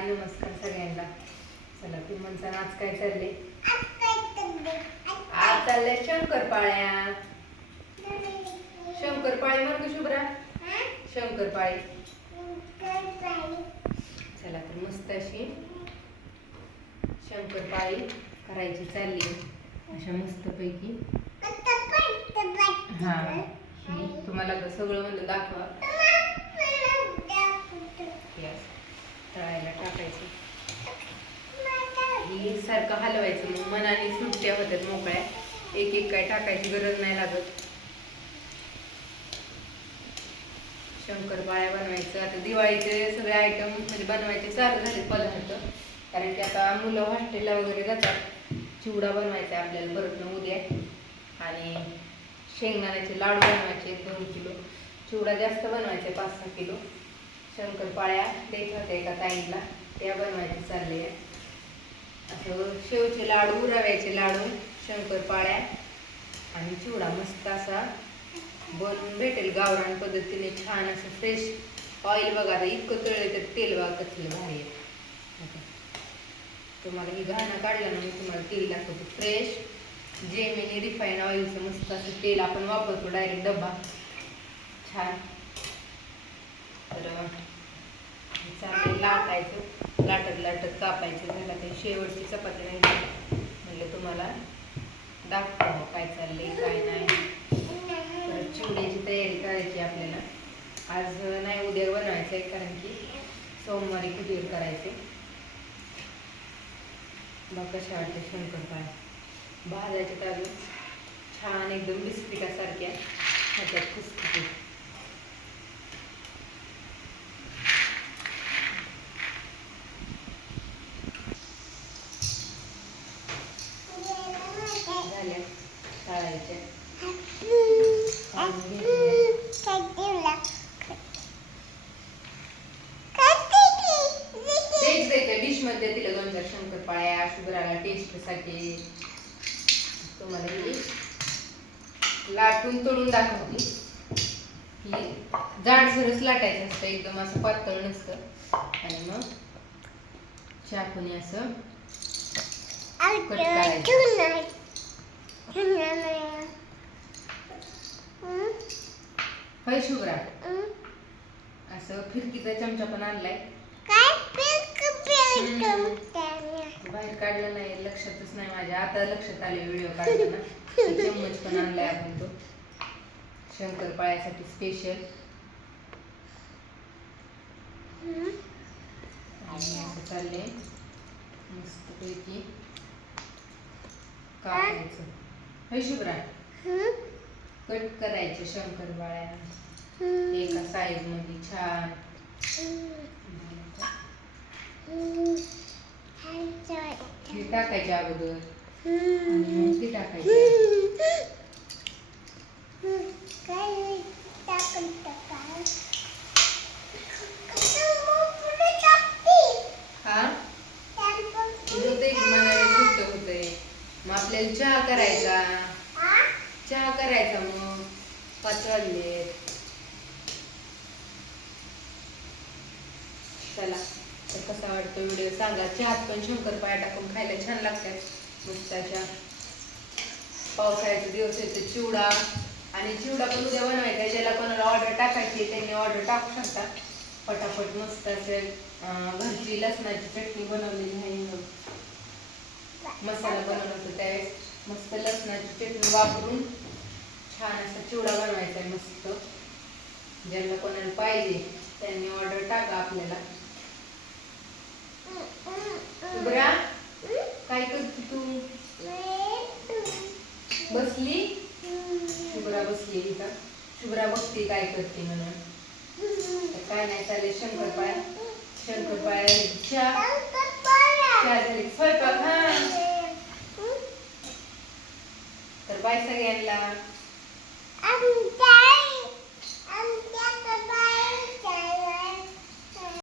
नमस्कार सगळ्यांना. चला तुम्ही म्हणता आज काय चालले आज चाललंय शंकरपाळ्या. शंकरपाळी म्हणतो शुभ्रा. शंकरपाळी. चला तर मस्त अशी शंकरपाळी करायची चालली. अशा मस्तपैकी. हा ही तुम्हाला सगळं म्हणलं दाखवा. तळायला टाकायचं. आणि सारखं हलवायचं. मग मनाने सुट्ट्या होतात मोकळ्या. एक एक काय टाकायची गरज नाही लागत. शंकरपाळ्या बनवायचं. आता दिवाळीचे सगळे आयटम म्हणजे बनवायचे चालू झाले पदार्थ. कारण की आता मुलं हॉस्टेलला वगैरे जातात. चिवडा बनवायचा आहे आपल्याला परत न उद्या. आणि शेंगदाण्याचे लाडू बनवायचे दोन किलो. चिवडा जास्त बनवायचे पाच सहा किलो. शंकरपाळ्या देत होत्या एका ताईंना. त्या बनवायचे चालले. आहे असं शेवचे लाडू रव्याचे लाडू शंकरपाळ्या आणि चिवडा मस्त असा बनवून भेटेल गावरान पद्धतीने. छान असं फ्रेश ऑइल बघा आता इतकं तळले तर तेल बघा कसलं भारी आहे. आता तुम्हाला ही घाणं काढलं ना मी तुम्हाला तेल दाखवतो. फ्रेश जेमिनी रिफाईन ऑइलचं मस्त असं तेल आपण वापरतो डायरेक्ट डब्बा. छान. तर चांगलं लाटायचं. लाटत लाटत कापायचं. झालं ते शेवटची चपाती नाही म्हणलं तुम्हाला दाखवा काय चाललंय काय नाही. परत चिवड्याची तयारी करायची आपल्याला. आज नाही उद्या बनवायचं आहे कारण की सोमवारी कुटीर करायचे. मग कशा वाटते शंकरपाळ्या भाजायचे अजून छान एकदम बिस्किटासारख्या ह्याच्यात कुसकुशीत. तळायच्या तळून तेच द्यायच्या डिशमध्ये तिला दोन चार शंकरपाळ्या शुभ्राला टेस्टसाठी. तुम्हाला ही लाटून तोडून दाखवते. ही जाडसरच लाटायचं असतं एकदम असं पातळ नसतं. आणि मग चाकूने असं कट करायचं. होय शुभ्रा. असं फिरकीचा चमचा पण आणलाय. बाहेर काढलं नाही लक्षातच नाही माझ्या. आता लक्षात आले व्हिडिओ काढताना. ते चम्मच पण आणलाय आपण तो. शंकरपाळ्यासाठी स्पेशल आणि असं चाललंय. मस्तपैकी कापायचं. होय शुभ्रा? कट करायचे शंकरपाळ्या एका साईजमध्ये छान. हे टाकायचे अगोदर. मग ते टाकायचे हा होतंय की मनाला सुट्ट होतंय आपल्याला चहा करायचा. चहा करायचा मग. पाच वाजले चला तर कसा वाटतो व्हिडिओ सांगा. चहात पण शंकरपाया टाकून खायला छान लागतात. मस्त अशा पावसाळ्याचे दिवस येते चिवडा. आणि चिवडा पण उद्या बनवायचा ज्याला कोणाला ऑर्डर टाकायची त्यांनी ऑर्डर टाकू शकता. पटापट मस्त असे अं, घरची लसणाची चटणी बनवलेली आहे. मसाला बनवला होता त्यावेळेस मस्त लसणाची चटणी वापरून छान असा चिवडा बनवायचा आहे मस्त. ज्यांना कोणाला पाहिजे त्यांनी ऑर्डर टाका आपल्याला. शुभ्रा काय करते तू? बसली? शुभ्रा बसली का शुभ्रा बघते काय करते म्हणून. काय नाही चालेल शंकरपाळ्या. शंकरपाळ्या चहा चहा झाली स्वयंपाक हा. बाय सगळ्यांना.